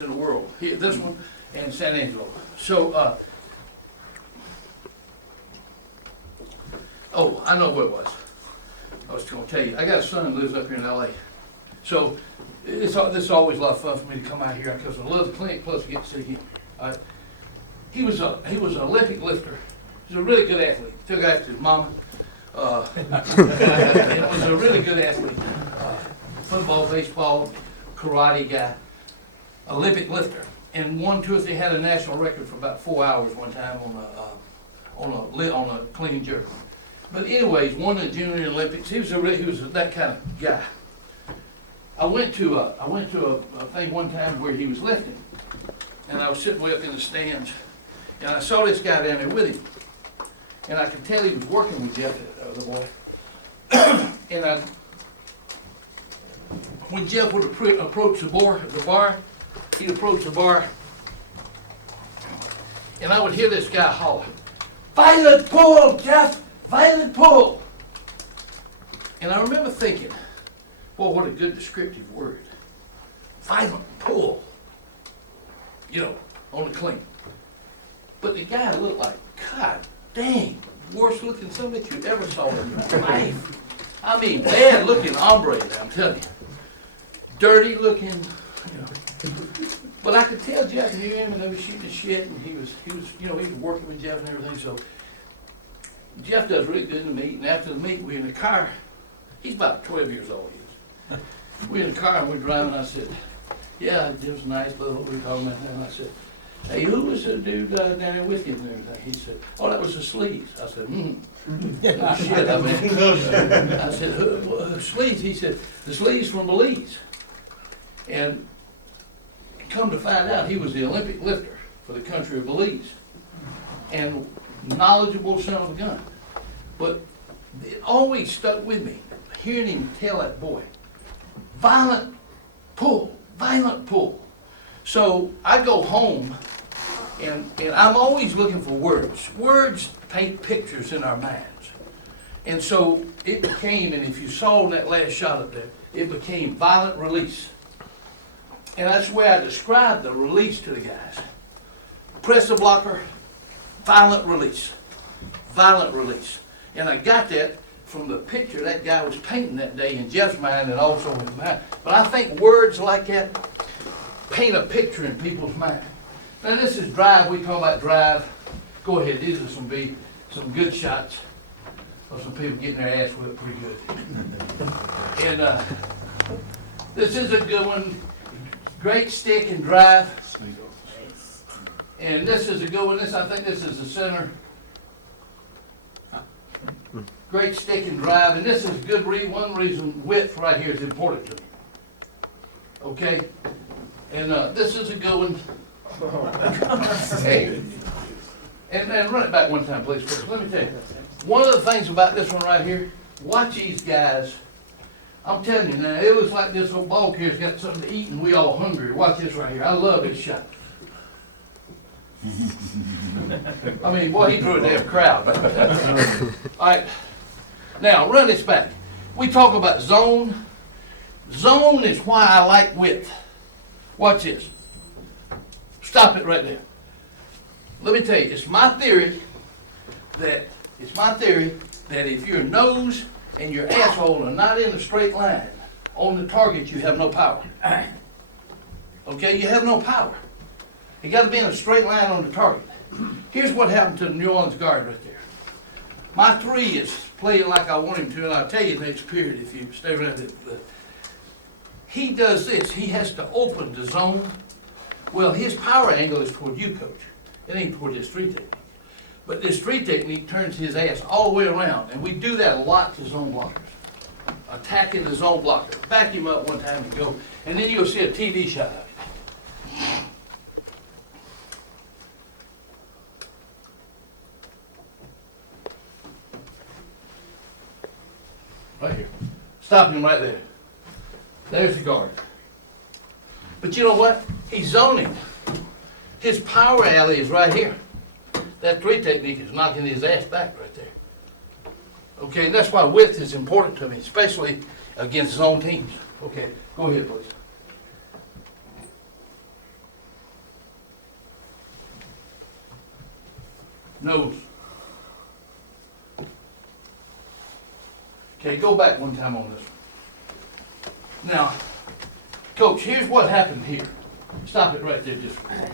in the world. Here, this one and San Angelo. So, oh, I know what it was. I was going to tell you. I got a son who lives up here in LA. So, this is always a lot of fun for me to come out here because I love the clinic. Plus, we get to see him. He was an Olympic lifter. He's a really good athlete. Took after his mama. And was a really good athlete. Football, baseball, karate guy. Olympic lifter, and won two or three, had a national record for about 4 hours one time on a clean and jerk. But anyways, won the Junior Olympics. He was that kind of guy. I went to a thing one time where he was lifting, and I was sitting way up in the stands, and I saw this guy down there with him, and I could tell he was working with Jeff, the boy. And when Jeff would approach the bar, he'd approach the bar, and I would hear this guy holler, "Violent pull, Jeff! Violent pull!" And I remember thinking, boy, what a good descriptive word. Violent pull. You know, on the clean. But the guy looked like, God dang, worst looking somebody that you ever saw in your life. I mean, bad looking hombre, I'm telling you. Dirty looking, you know. But I could tell Jeff knew him, and they were shooting the shit, and he was working with Jeff and everything. So Jeff does really good in the meet, and after the meet, we're in the car. He's about 12 years old. He is. We're in the car and we're driving. I said, "Yeah, Jeff's nice, but what we were talking about." And I said, "Hey, who was the dude down there with you and everything?" He said, "Oh, that was the Sleeves." I said, Oh, shit, I mean, I said, who Sleeves? He said, "The Sleeves from Belize." And come to find out, he was the Olympic lifter for the country of Belize, and knowledgeable son of a gun. But it always stuck with me, hearing him tell that boy, violent pull, violent pull. So I go home, and I'm always looking for words. Words paint pictures in our minds. And so it became, and if you saw in that last shot up there, it became violent release. And that's the way I described the release to the guys. Press the blocker, violent release. Violent release. And I got that from the picture that guy was painting that day in Jeff's mind and also in mine. But I think words like that paint a picture in people's mind. Now this is drive. We talk about drive. Go ahead. These are some good shots of some people getting their ass whipped pretty good. And this is a good one. Great stick and drive. And this is a good one. I think this is the center. Great stick and drive. And this is a good one reason width right here is important to me. Okay? And this is a good one. Hey. And run it back one time, please, Chris. Let me tell you. One of the things about this one right here, watch these guys. I'm telling you now, it looks like this old ball carrier's got something to eat and we all hungry. Watch this right here. I love this shot. I mean, boy, he drew a damn crowd. All right. Now, run this back. We talk about zone. Zone is why I like width. Watch this. Stop it right there. Let me tell you, it's my theory that if your nose and your asshole are not in a straight line on the target, you have no power. Okay, you have no power. You got to be in a straight line on the target. Here's what happened to the New Orleans guard right there. My three is playing like I want him to, and I'll tell you next period if you stay around it. He does this. He has to open the zone. Well, his power angle is toward you, coach. It ain't toward this three technique. But this three technique turns his ass all the way around, and we do that a lot to zone blockers. Attacking the zone blocker. Back him up one time and go, and then you'll see a TV shot of it. Right here. Stop him right there. There's the guard. But you know what? He's zoning. His power alley is right here. That three technique is knocking his ass back right there. Okay, and that's why width is important to me, especially against zone teams. Okay, go ahead, please. Nose. Okay, go back one time on this one. Now, Coach, here's what happened here. Stop it right there just for a minute.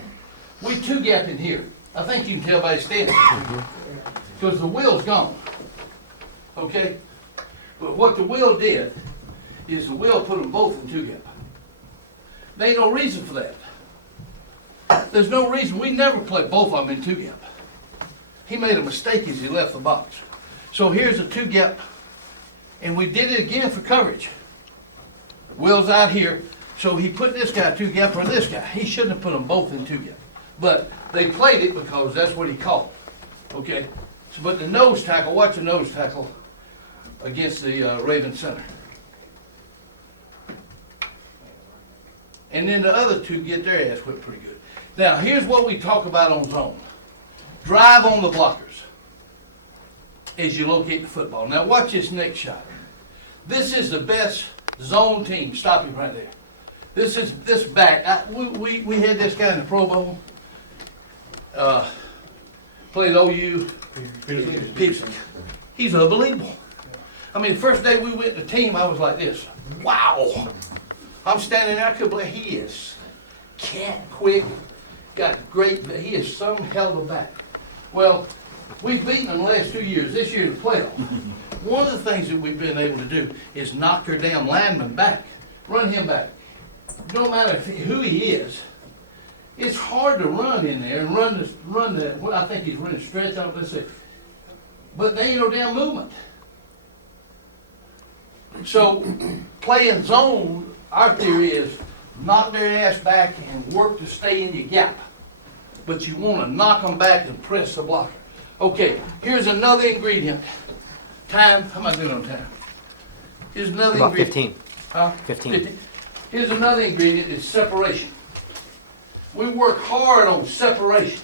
We two-gap in here. I think you can tell by his stance. Because the wheel's gone. Okay? But what the wheel did is the wheel put them both in two-gap. There ain't no reason for that. There's no reason. We never play both of them in two-gap. He made a mistake as he left the box. So here's a two-gap, and we did it again for coverage. Will's out here, so he put this guy two-gap or this guy. He shouldn't have put them both in two-gap. But they played it because that's what he called. Okay? So, but the nose tackle, watch the nose tackle against the Raven center. And then the other two get their ass whipped pretty good. Now, here's what we talk about on zone. Drive on the blockers as you locate the football. Now, watch this next shot. This is the best zone team. Stop him right there. This is this back. We had this guy in the Pro Bowl. Played OU. Peterson. He's unbelievable. I mean, the first day we went to team, I was like this. Wow. I'm standing there, I could believe he is cat quick, got great, he is some hell of a back. Well, we've beaten them the last 2 years, this year in the playoff. One of the things that we've been able to do is knock their damn lineman back, run him back. No matter who he is, it's hard to run in there and run the well, I think he's running stretch out, let's say, but they ain't no damn movement. So, playing zone, our theory is knock their ass back and work to stay in your gap. But you want to knock them back and press the blocker. Okay, here's another ingredient. Time, how am I doing on time? Here's another About ingredient. 15. Huh? 15. Here's another ingredient, is separation. We work hard on separation.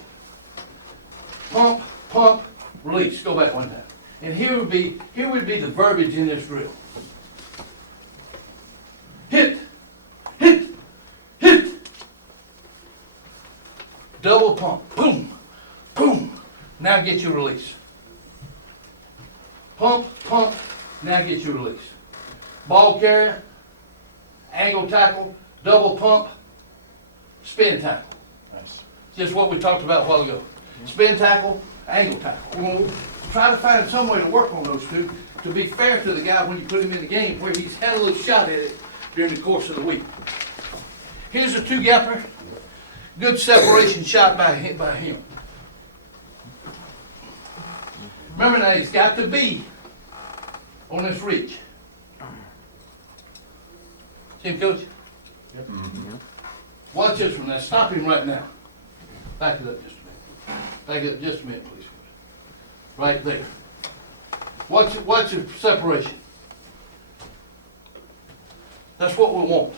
Pump, pump, release. Go back one time. And here would be the verbiage in this drill. Hit, hit, hit. Double pump, boom, boom. Now get your release. Pump, pump, now get your release. Ball carrier, angle tackle, double pump, spin tackle. That's just what we talked about a while ago. Spin tackle, angle tackle. We're gonna try to find some way to work on those two to be fair to the guy when you put him in the game where he's had a little shot at it during the course of the week. Here's a two-gapper. Good separation shot by him. Remember now, he's got to be on this reach. See him, Coach? Yep. Watch this one now. Stop him right now. Back it up just a minute. Back it up just a minute, please. Right there. Watch your separation. That's what we want.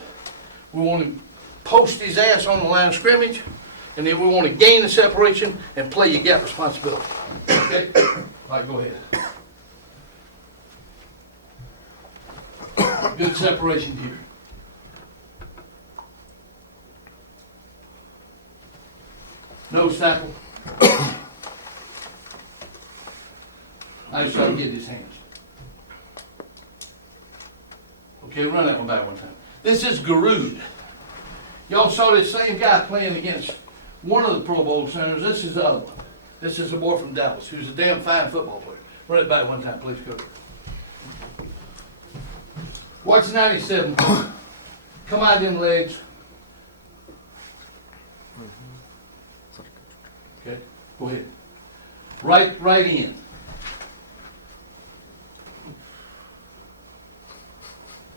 We want to post his ass on the line of scrimmage, and then we want to gain the separation and play your gap responsibility. Okay? All right, go ahead. Good separation here. Nose tackle. I just try to get his hands. Okay, run that one back one time. This is Garud. Y'all saw this same guy playing against one of the Pro Bowl centers. This is the other one. This is a boy from Dallas who's a damn fine football player. Run it back one time, please, Coach. Watch 97. Come out them legs. Okay, go ahead. Right in.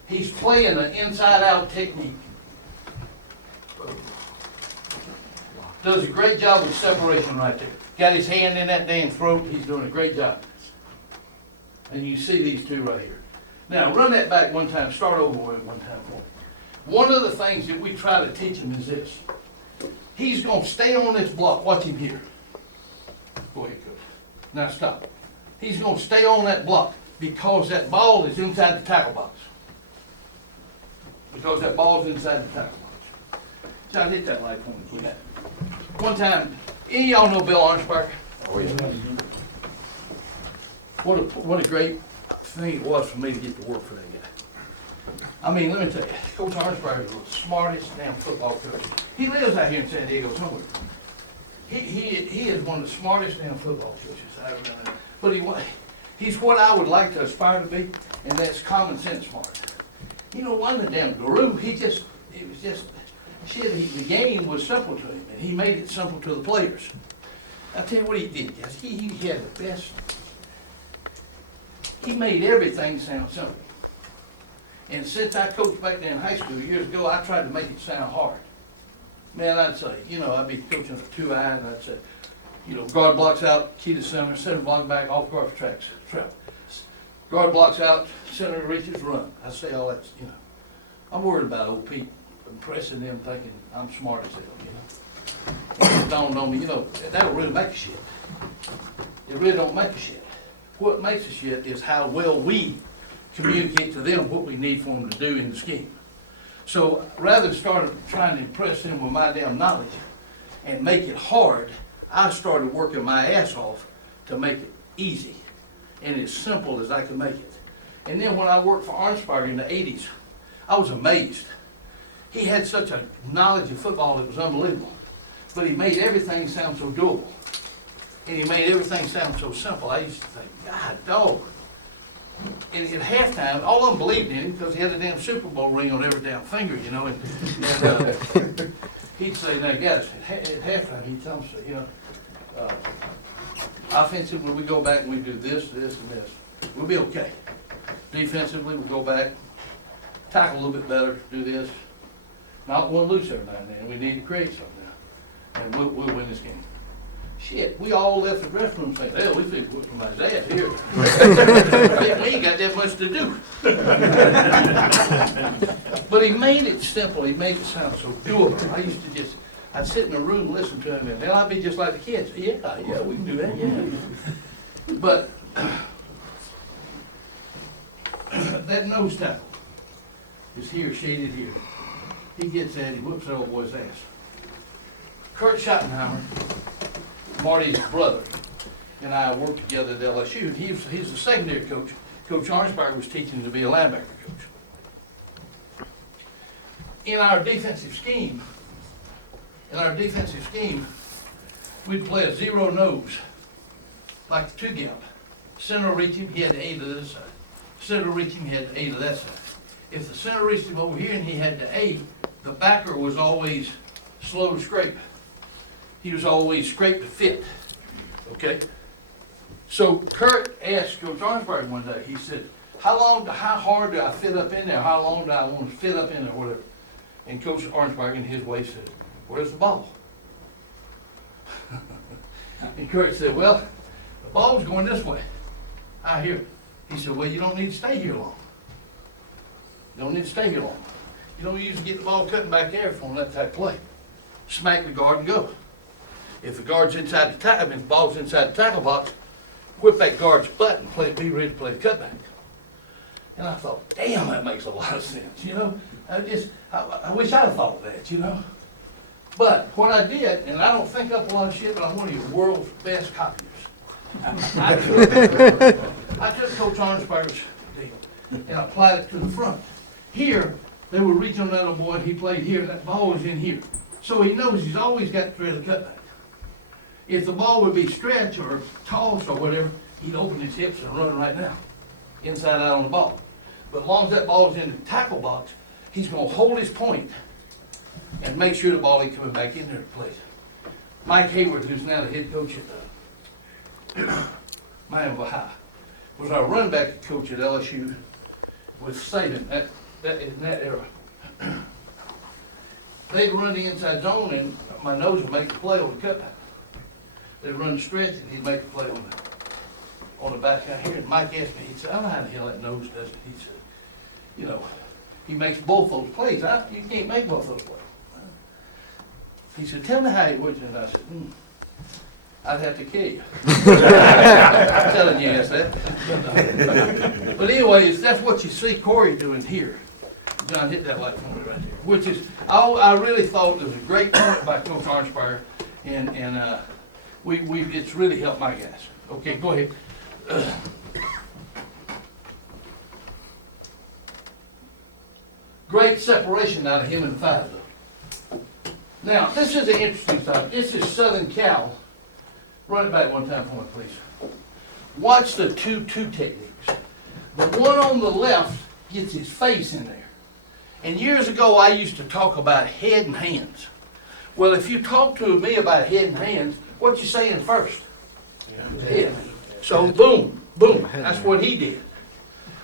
He's playing an inside-out technique. Does a great job of separation right there. Got his hand in that damn throat. He's doing a great job. And you see these two right here. Now, run that back one time. Start over with it one time for me. One of the things that we try to teach him is this. He's going to stay on this block. Watch him here. Go ahead, Coach. Now, stop. He's going to stay on that block because that ball is inside the tackle box. Because that ball's inside the tackle box. Try to hit that light for me, please. One time, any of y'all know Bill Arnspark? Oh, yeah. What a great thing it was for me to get to work for that guy. I mean, let me tell you, Coach Arnsberger is the smartest damn football coach. He lives out here in San Diego somewhere. He is one of the smartest damn football coaches I ever known. But he's what I would like to aspire to be, and that's common sense smart. You know, one of the damn guru, it was just, shit, the game was simple to him, and he made it simple to the players. I'll tell you what he did, guys. He had the best, he made everything sound simple. And since I coached back there in high school years ago, I tried to make it sound hard. Man, I'd say, I'd be coaching for 2 eyes, and I'd say, guard blocks out, key to center blocks back, off guard for tracks, trap. Guard blocks out, center reaches, run. I say all that, I'm worried about old people, impressing them, thinking I'm smart as hell, And it dawned on me, that don't really make a shit. It really don't make a shit. What makes a shit is how well we communicate to them what we need for them to do in the scheme. So rather than start trying to impress them with my damn knowledge and make it hard, I started working my ass off to make it easy and as simple as I could make it. And then when I worked for Arnsberger in the 80s, I was amazed. He had such a knowledge of football that was unbelievable, but he made everything sound so doable. And he made everything sound so simple. I used to think, God, dog. And at halftime, all of them believed in him because he had a damn Super Bowl ring on every damn finger, and he'd say, now guys, at halftime, he'd tell them, offensively, we go back and we do this, this, and this. We'll be okay. Defensively, we'll go back, tackle a little bit better, do this. Not one loose every now and then. We need to create something now. And we'll win this game. Shit, we all left the dressing room saying, hell, we think we're somebody's ass here. We ain't got that much to do. But he made it simple. He made it sound so doable. I'd sit in a room and listen to him, and then I'd be just like the kids. Yeah, we can do that, yeah. But that nose tackle is here, shaded here. He gets that, he whoops that old boy's ass. Kurt Schottenheimer, Marty's brother, and I worked together at LSU. He's the secondary coach. Coach Arnsberger was teaching him to be a linebacker coach. In our defensive scheme, we'd play a zero nose, like the 2-gap. Center reach him, he had to A to this side. Center reach him, he had to A to that side. If the center reached him over here and he had to A, the backer was always slow to scrape. He was always scraped to fit, okay? So Kurt asked Coach Arnsberger one day, he said, how hard do I fit up in there? How long do I want to fit up in there, whatever? And Coach Arnsberger, in his way, said, where's the ball? And Kurt said, well, the ball's going this way. I hear it. He said, well, you don't need to stay here long. You don't need to stay here long. You don't usually get the ball cutting back there if you want to let that play. Smack the guard and go. If the guard's inside the tackle, if the ball's inside the tackle box, whip that guard's butt and be ready to play the cutback. And I thought, damn, that makes a lot of sense, I wish I'd have thought of that, But what I did, and I don't think up a lot of shit, but I'm one of your world's best copiers. I took Coach Arnsberger's deal and applied it to the front. Here, they were reaching on that little boy, he played here, that ball was in here. So he knows he's always got to thread the cutback. If the ball would be stretched or tossed or whatever, he'd open his hips and run right now, inside out on the ball. But as long as that ball is in the tackle box, he's going to hold his point and make sure the ball ain't coming back in there to play. Mike Hayward, who's now the head coach at Miami High, was our run back coach at LSU with Saban in that era. They'd run the inside zone and my nose would make the play on the cutback. They'd run the stretch and he'd make the play on the back out here. And Mike asked me, he said, I don't know how the hell that nose does it. He said, he makes both those plays. You can't make both those plays. He said, tell me how it works. And I said, I'd have to kill you. I'm telling you, that's that. But anyways, that's what you see Corey doing here. John hit that light for me right there. Which is, I really thought it was a great point by Coach Arnsberger. And it's really helped my guys. Okay, go ahead. Great separation out of him and the five. Now, this is an interesting stuff. This is Southern Cal. Run it back one time for me, please. Watch the 2-2 techniques. The one on the left gets his face in there. And years ago, I used to talk about head and hands. Well, if you talk to me about head and hands, what you saying first? Head. So boom, boom. That's what he did.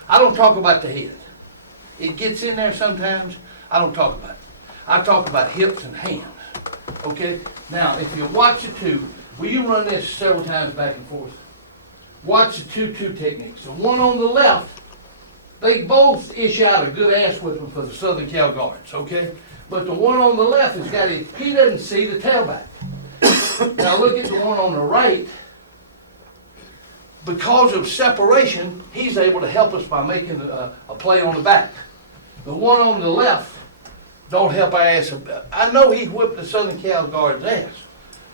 I don't talk about the head. It gets in there sometimes. I don't talk about it. I talk about hips and hands. Okay? Now, if you watch the two, will you run this several times back and forth? Watch the 2-2 techniques. The one on the left, they both issue out a good ass whipping for the Southern Cal guards, okay? But the one on the left has got it, he doesn't see the tailback. Now look at the one on the right. Because of separation, he's able to help us by making a play on the back. The one on the left don't help our ass. I know he whipped the Southern Cal guard's ass.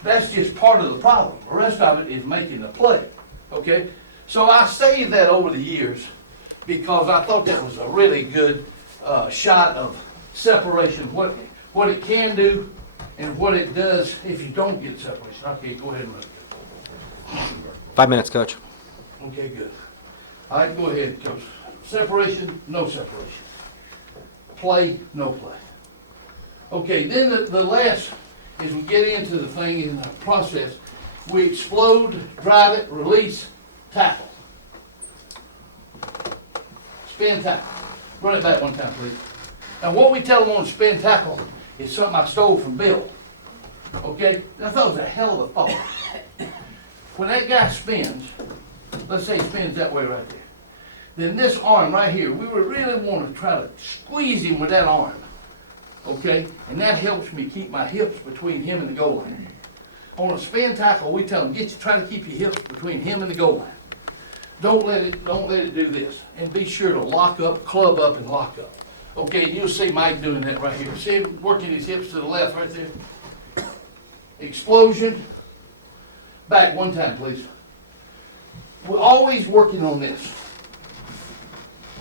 That's just part of the problem. The rest of it is making the play. Okay? So I saved that over the years because I thought that was a really good shot of separation, what it can do and what it does if you don't get separation. Okay, go ahead and look. 5 minutes, Coach. Okay, good. All right, go ahead, Coach. Separation, no separation. Play, no play. Okay, then the last, as we get into the thing in the process, we explode, drive it, release, tackle. Spin tackle. Run it back one time, please. Now what we tell them on spin tackle is something I stole from Bill. Okay? I thought it was a hell of a thought. When that guy spins, let's say he spins that way right there, then this arm right here, we would really want to try to squeeze him with that arm. Okay? And that helps me keep my hips between him and the goal line. On a spin tackle, we tell them, try to keep your hips between him and the goal line. Don't let it do this. And be sure to lock up, club up, and lock up. Okay, you'll see Mike doing that right here. See him working his hips to the left right there? Explosion. Back one time, please. We're always working on this.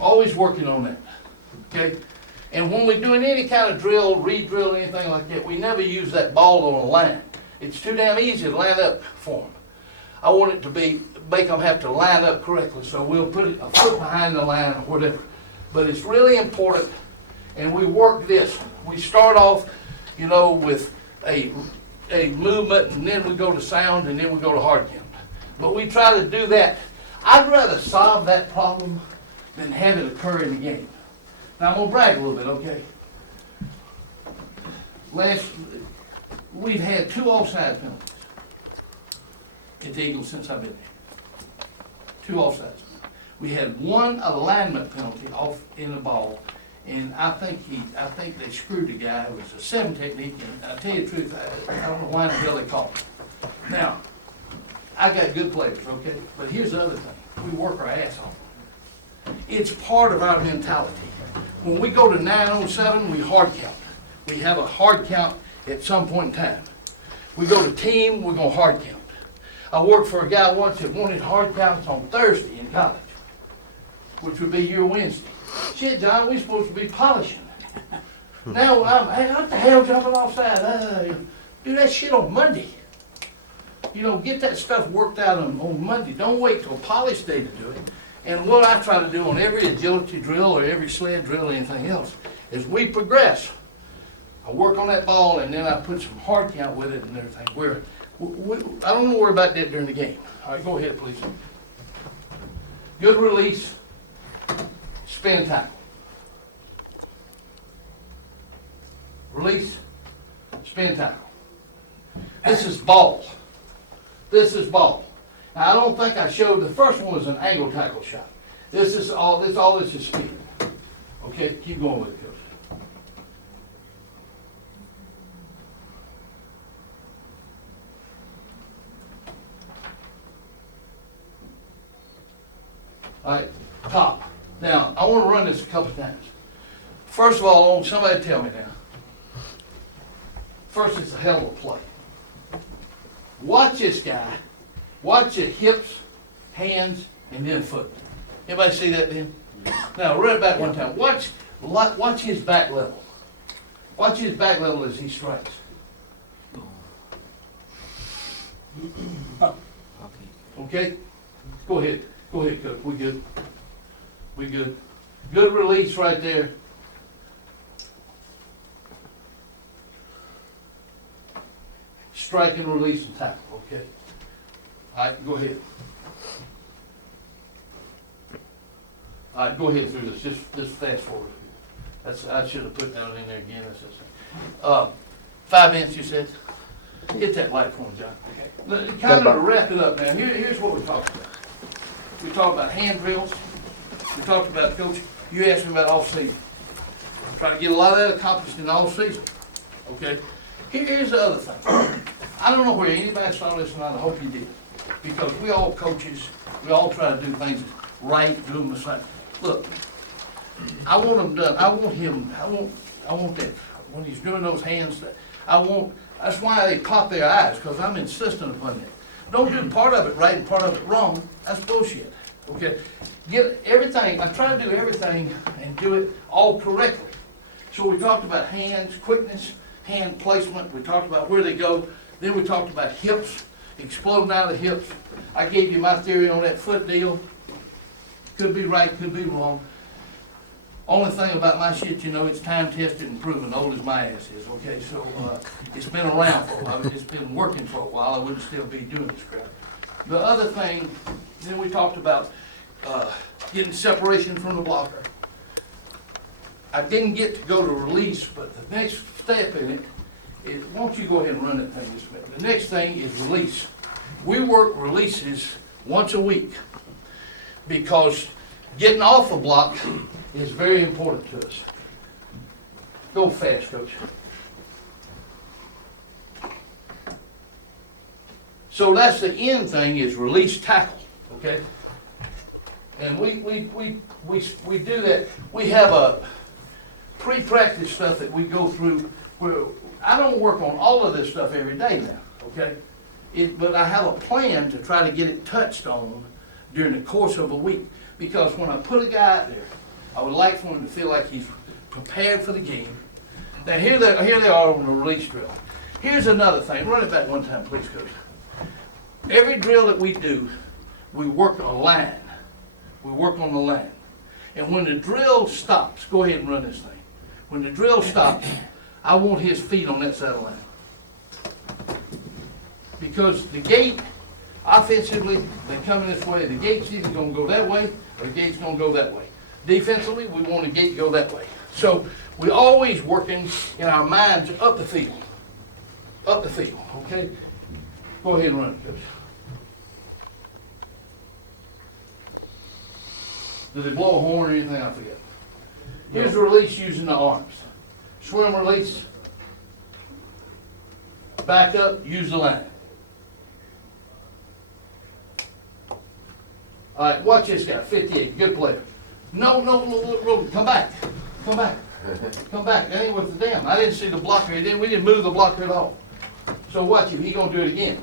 Always working on that. Okay? And when we're doing any kind of drill, re-drill, anything like that, we never use that ball on a line. It's too damn easy to line up for them. I want it to make them have to line up correctly, so we'll put a foot behind the line or whatever. But it's really important, and we work this. We start off, with a movement, and then we go to sound, and then we go to hard count. But we try to do that. I'd rather solve that problem than have it occur in the game. Now I'm gonna brag a little bit, okay? We've had 2 offside penalties at the Eagles since I've been there. 2 offsides. We had 1 alignment penalty off in the ball, and I think they screwed the guy. It was a 7 technique, and I tell you the truth, I don't know why the hell they called it. Now, I got good players, okay? But here's the other thing. We work our ass off. It's part of our mentality. When we go to 9 on 7, we hard count. We have a hard count at some point in time. We go to team, we're going to hard count. I worked for a guy once that wanted hard counts on Thursday in college, which would be your Wednesday. Shit, John, we're supposed to be polishing. Now, hey, what the hell jumping offside? Do that shit on Monday. Get that stuff worked out on Monday. Don't wait till polish day to do it. And what I try to do on every agility drill or every sled drill or anything else is we progress. I work on that ball and then I put some hard count with it and everything. I don't worry about that during the game. All right, go ahead, please. Good release, spin tackle. Release, spin tackle. This is ball. This is ball. Now, I don't think I showed, the first one was an angle tackle shot. This is all this is speed. Okay, keep going with it, Coach. All right, top. Now, I want to run this a couple times. First of all, somebody tell me now. First, it's a hell of a play. Watch this guy. Watch the hips, hands, and then foot. Everybody see that then? Now, run it back one time. Watch his back level. Watch his back level as he strikes. Okay? Go ahead. Go ahead, Coach. We good. We good. Good release right there. Strike and release and tackle, okay? All right, go ahead. All right, go ahead through this, just fast forward. I should have put that in there again, that's 5 minutes, you said? Hit that light for me, John. Kind of to wrap it up now, here's what we're talking about. We talked about hand drills, we talked about, Coach, you asked me about off-season. Try to get a lot of that accomplished in off-season, okay? Here's the other thing. I don't know where anybody saw this tonight, I hope you did. Because we all coaches, we all try to do things right, do them the same. Look, I want them done, I want that, when he's doing those hands, that's why they pop their eyes, because I'm insistent upon that. Don't do part of it right and part of it wrong, that's bullshit, okay? Get everything, I try to do everything and do it all correctly. So we talked about hands, quickness, hand placement, we talked about where they go, then we talked about hips, exploding out of the hips. I gave you my theory on that foot deal. Could be right, could be wrong. Only thing about my shit, you know, it's time tested and proven, old as my ass is, okay? So, it's been around for a while, it's been working for a while, I wouldn't still be doing this crap. The other thing, then we talked about, getting separation from the blocker. I didn't get to go to release, but the next step in it is, why don't you go ahead and run that thing this minute. The next thing is release. We work releases once a week because getting off a block is very important to us. Go fast, Coach. So that's the end thing is release tackle, okay? And we do that. We have a pre-practice stuff that we go through where I don't work on all of this stuff every day now, okay? But I have a plan to try to get it touched on during the course of a week. Because when I put a guy out there, I would like for him to feel like he's prepared for the game. Now here they are on the release drill. Here's another thing. Run it back one time, please, Coach. Every drill that we do, we work a line. We work on the line. And when the drill stops, go ahead and run this thing. When the drill stops, I want his feet on that side of the line. Because the gate, offensively, they're coming this way. The gate's either going to go that way or the gate's going to go that way. Defensively, we want the gate to go that way. So we're always working in our minds up the field. Up the field, okay? Go ahead and run it, Coach. Did they blow a horn or anything? I forget. Here's the release using the arms. Swim release. Back up, use the line. All right, watch this guy, 58, good player. No, come back. Come back. Come back. That ain't worth the damn. I didn't see the blocker. We didn't move the blocker at all. So watch him. He's going to do it again.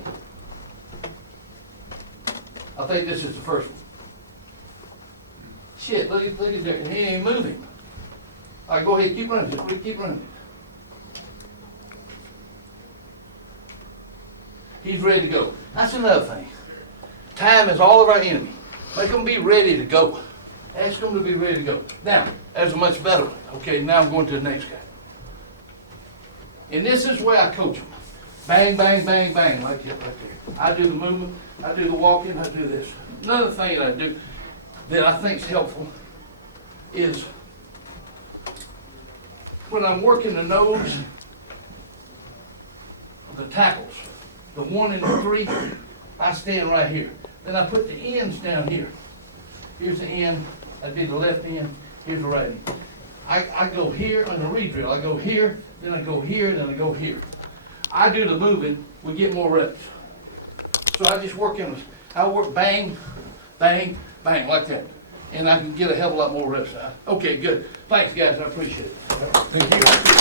I think this is the first one. Shit, look at that. He ain't moving. All right, go ahead. Keep running it. Keep running it. He's ready to go. That's another thing. Time is all of our enemy. Make them be ready to go. Ask them to be ready to go. Now, that's a much better one. Okay, now I'm going to the next guy. And this is where I coach them. Bang, bang, bang, bang, like that right there. I do the movement, I do the walking, I do this. Another thing that I do that I think is helpful is when I'm working the nose, the tackles, the 1 and the 3, I stand right here. Then I put the ends down here. Here's the end, I did the left end, here's the right end. I go here on the re-drill. I go here, then I go here, then I go here. I do the moving, we get more reps. So I just work I work bang, bang, bang, like that. And I can get a hell of a lot more reps out. Okay, good. Thanks, guys, I appreciate it. Thank you.